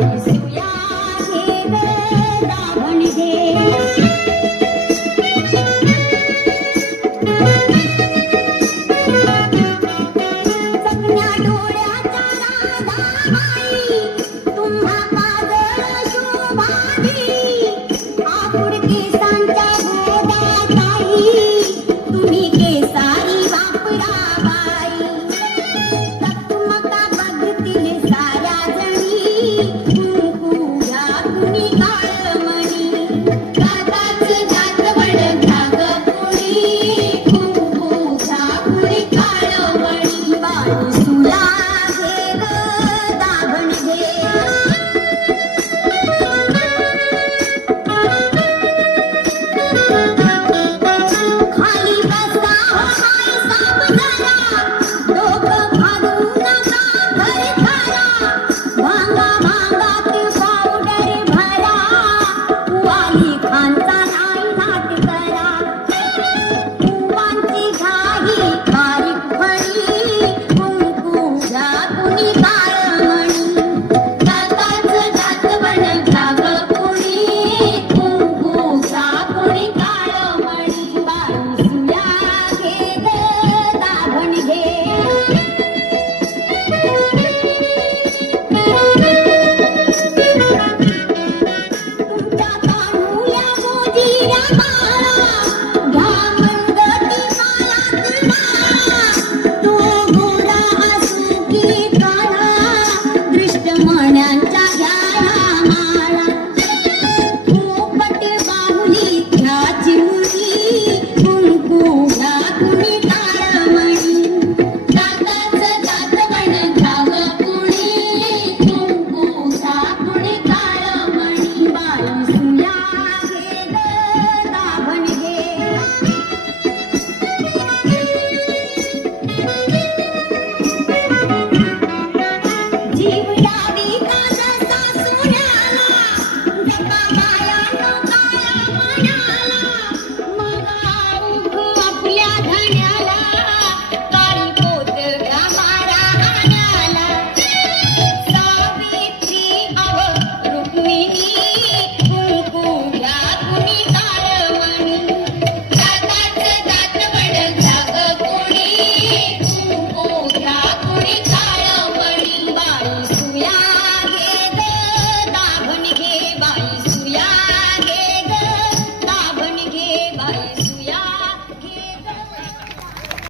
Yes. 你爸